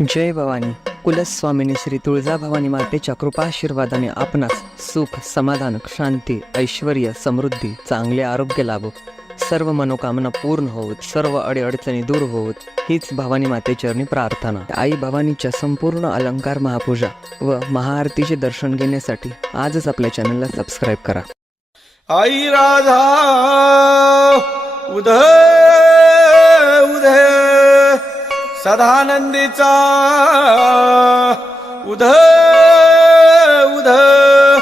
जय भवानी. कुलस्वामिनी श्री तुळजाभवानी मातेच्या कृपाशीर्वादाने आपणास सुख, समाधान, शांती, ऐश्वर्य, समृद्धी, चांगले आरोग्य लाभो, सर्व मनोकामना पूर्ण होत, सर्व अडीअडचणी दूर होत, हीच भवानी मातेचरणी प्रार्थना. आई भवानीच्या संपूर्ण अलंकार महापूजा व महाआरतीचे दर्शन घेण्यासाठी आजच आपल्या चॅनलला सबस्क्राईब करा. आई राधा उदय उदय सदानंदीचा उदय उदय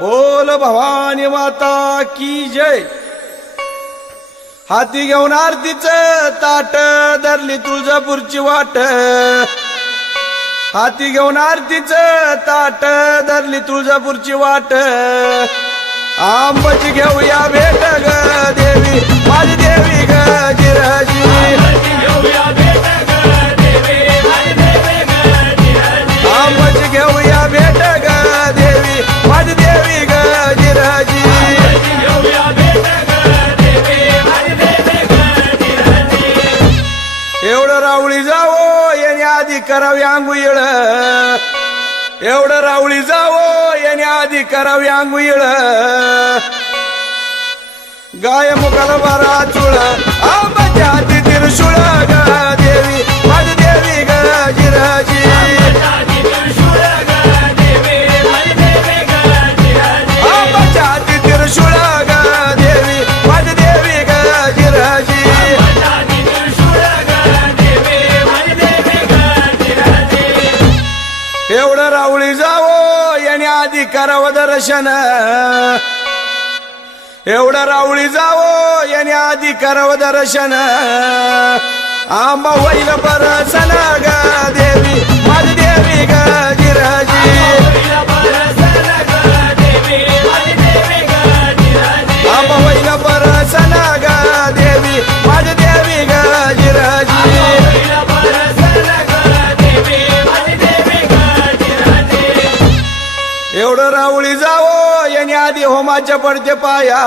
बोल भवानी माता की जय. हाती घेऊन आरतीचं ताट धरली तुळजापूरची वाट, हाती घेऊन आरतीचं ताट धरली तुळजापूरची वाट. आंबाची घेऊया भेट ग देवी माझी देवी ग जिराजी. आंबाची घेऊया भेट ग देवी माझी देवी ग जिराजी. एवढं रावळी जावो याने आधी करावी आंघोळ, एवढं रावळी जावो याने आधी करावी आंघोळ. गाय मुखाला बारा चुळ आंबाच्या हाती त्रिशूळ ग देवी माझी देवी ग जिराजी. आंबाच्या हाती त्रिशूळ ग देवी माझी देवी ग जिराजी. एवढं रावळी जावो याने आधी करावं दर्शन, एवढं रावळी जावो याने आधी करावं दर्शन. आंबा होईल परसन ग देवी माझी देवी ग जिराजी. आंबा होईल परसन ग देवी माझी देवी ग जिराजी. एवढं रावळी जावो याने आधी होमाच्या पडते पाया,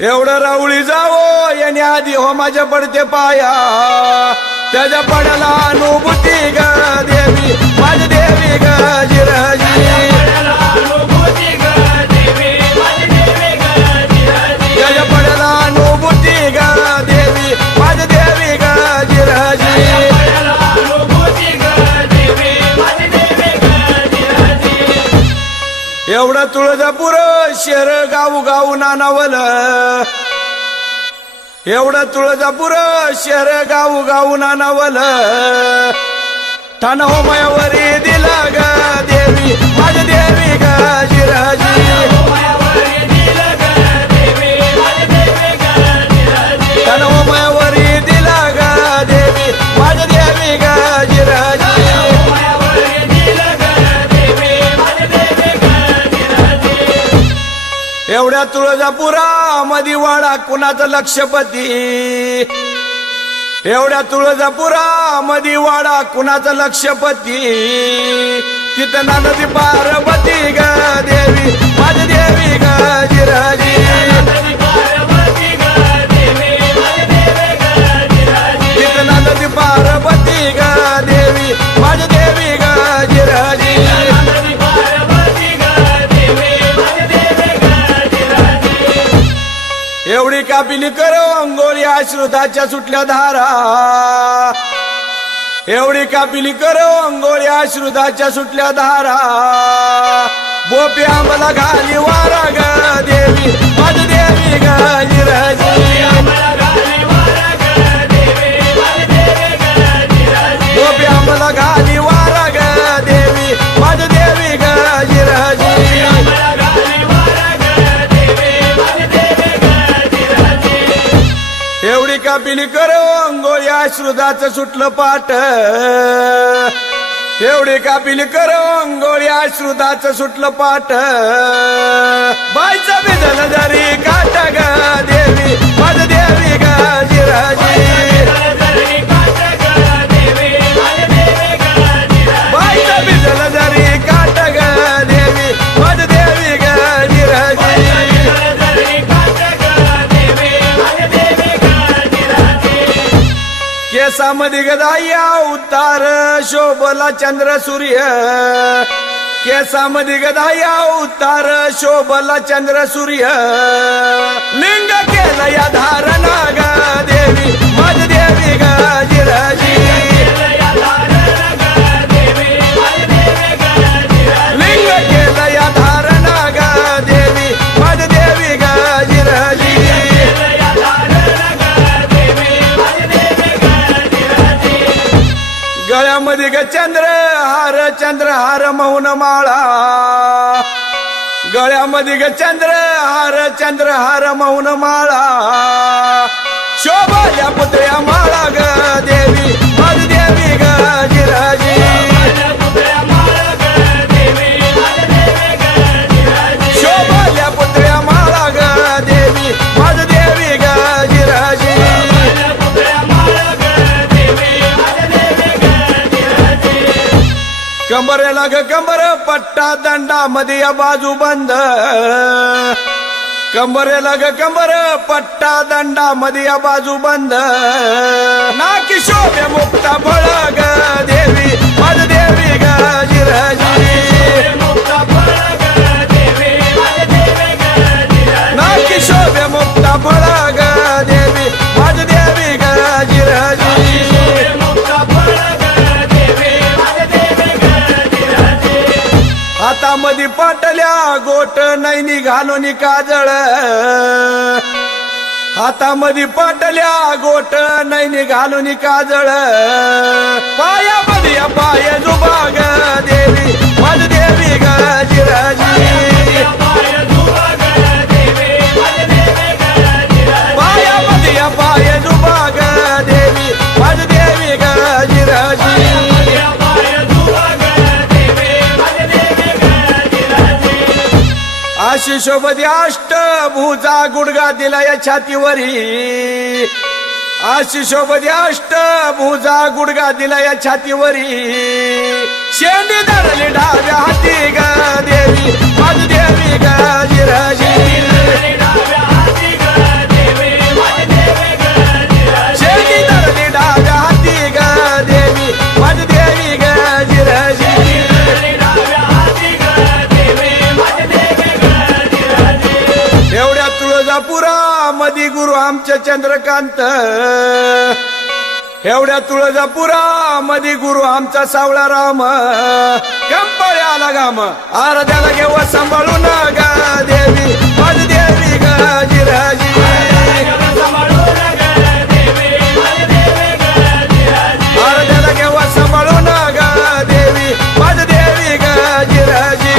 एवढं रावळी जावो याने आधी होमाच्या पडते पाया. त्याच्या पडाला अनुभूती ग देवी माझी देवी ग जिराजी. त्याच्या पडाला अनुभूती ग देवी माझी देवी ग जिराजी. एवढं तुळजापूर शहर गाऊ गाऊ नानावल, एवढं तुळजापूर शहर गाऊ गाऊ नानावल. ठाण होमायावरी दिला ग देवी माझी देवी ग जिराजी. ठाण होमायावरी दिला ग देवी माझी देवी ग जिराजी. एवढ्या तुळजापुरामध्ये वाडा कुणाचं लक्षपती, एवढ्या तुळजापुरामध्ये वाडा कुणाचं लक्षपती. तिथं नदी पार्वती ग देवी माझी देवी ग जिराजी. तिथं नदी पार्वती ग देवी माझी देवी ग जिराजी. एवढी कापिली करो अंघोळी अश्रुताच्या सुटल्या धारा, एवढी कापिली करो अंघोळी अश्रुताच्या सुटल्या धारा. बोपी आंबला घाली वारा ग देवी माझी देवी ग जिराजी. बोपी आंबला घाली वारा ग देवी माझी देवी ग जिराजी. एवढी कापिली करो अंघोळी अश्रुदाचं सुटलं पाट, एवढी कापिली करो अंघोळी अश्रुदाचं सुटलं पाट. बाईचा बिजल जरी काट ग देवी माझी देवी ग जिराजी. बाईचा बिजल जरी काट ग देवी माझी देवी ग जिराजी. केस केसामध्ये गदाया उतार शोभला चंद्र सूर्य केसामध्ये गदाया उतार शोभला चंद्र सूर्य लिंग केलं या धारणा ग देवी माझ देवी ग जिराजी लिंग केलं या धारणा ग देवी माझ देवी ग जिराजी गळ्यामध्ये ग चंद्रहार मौन माळा गळ्यामध्ये ग चंद्रहार मौन माळा शोभाल्या पुतळ्या माळा ग देवी माझ देवी ग जिराजी शोभाल्या पुतळ्या माळा ग देवी माझ देवी ग जिराजी कंबरेला ग कंबर पट्टा दंडा मध्ये या बाजू बंद कंबरेला ग कंबर पट्टा दंडा मध्ये या बाजू बंद नाकी शोभे मुक्ता फळ ग देवी माझ देवी ग जिराजी नाकी शोभे मुक्ता फळ ग देवी माझ देवी ग जिराजी हातामध्ये पाटल्या गोट नैनी घालून काजळ हातामध्ये पाटल्या गोट नैनी घालून काजळ पायामध्ये पाय जुबाग देवी माझ देवी ग जिराजी पायामध्ये पाय जुबाग देवी माझ देवी ग जिराजी अशी शोभती अष्टभुजा गुडगा दिला या छातीवरी अशी शोभती अष्टभुजा गुडगा दिला या छातीवरी शेंडी धरली डाव्या हाती ग देवी माझ देवी ग जिराजी शेंडी धरली डाव्या हाती ग देवी माझ देवी ग जिराजी एवढ्या तुळजापुरा मधी गुरु आमचे चंद्रकांत एवढ्या तुळजापुरा मधी गुरु आमचा सावळा राम कंपळ्याला गाम आराध्याला घेऊ सांभाळून ग देवी माझ देवी ग जिराजी आराध्याला घेऊ सांभाळून ग देवी माझ देवी ग जिराजी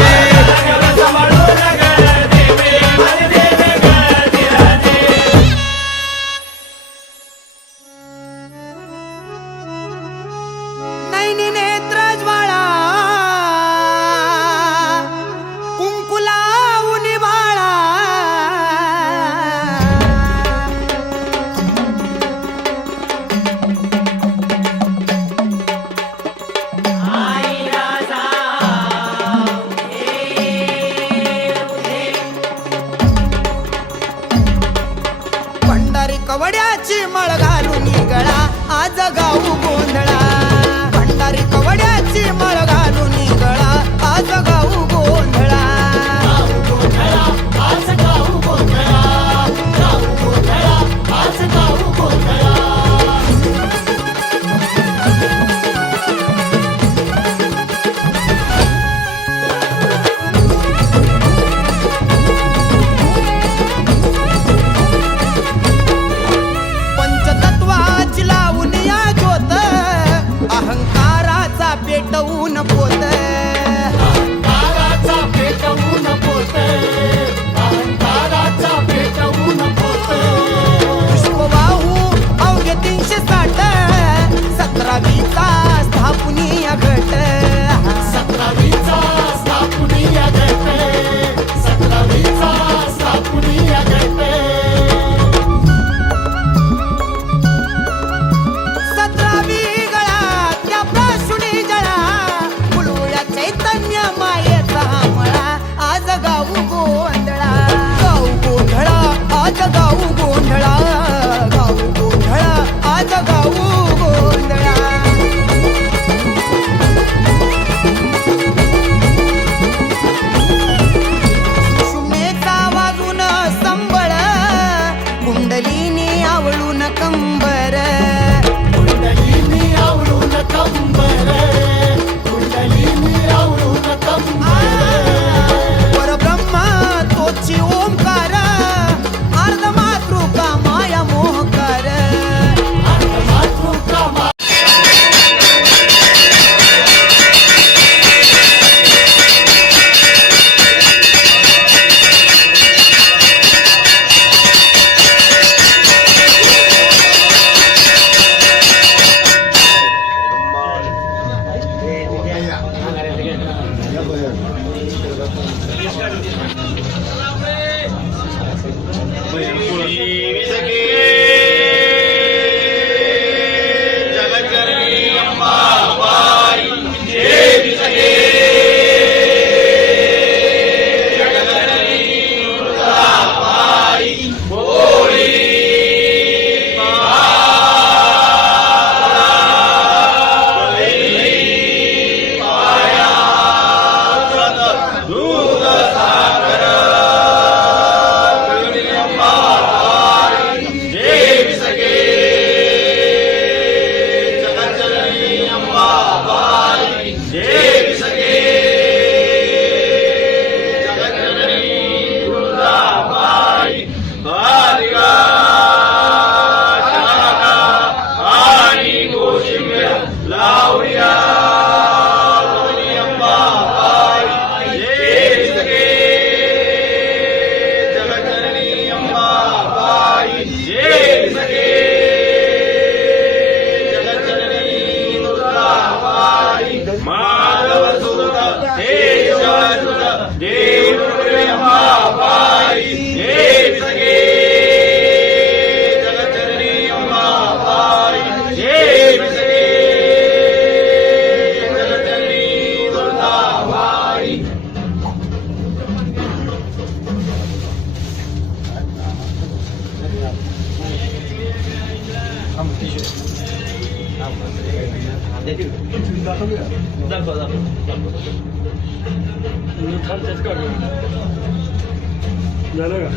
झालं का?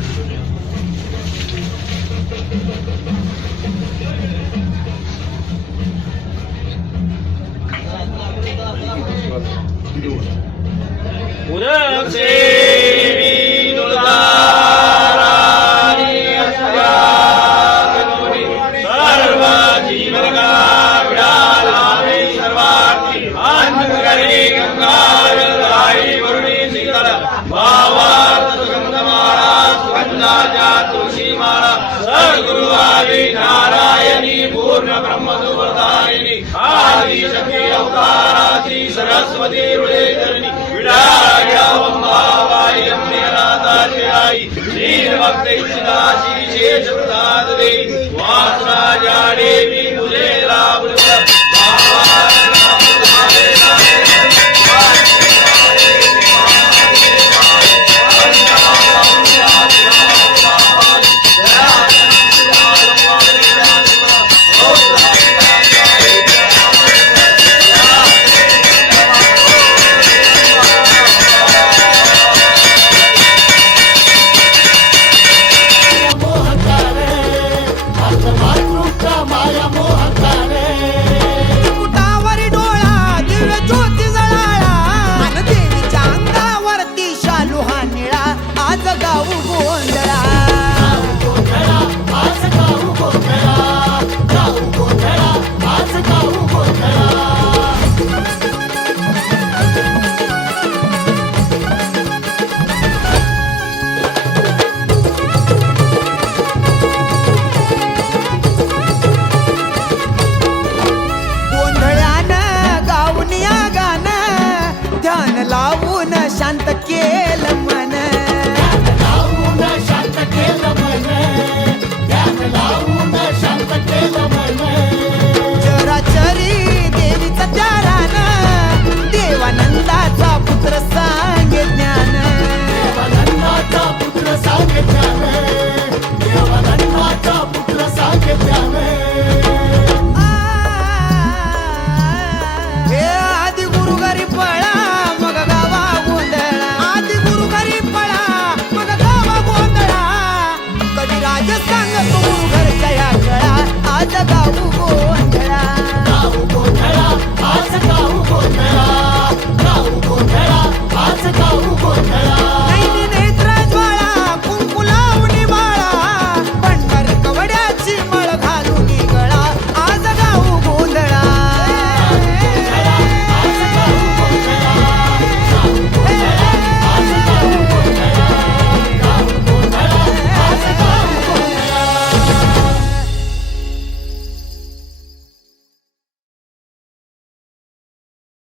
नारायणी पूर्ण ब्रह्मदुर्दायिनी आदि शक्ती अवताराची सरस्वती हृदयधरणी विडाळ्यावंबाबाई अम्मेनाथाची आई दीनभक्तैचिदाशी शेष प्रसाद देवी वासराजा देवी तुझे लाभ लावून शांत केलं मन, ध्यान लावून शांत केलं मन, ध्यान लावून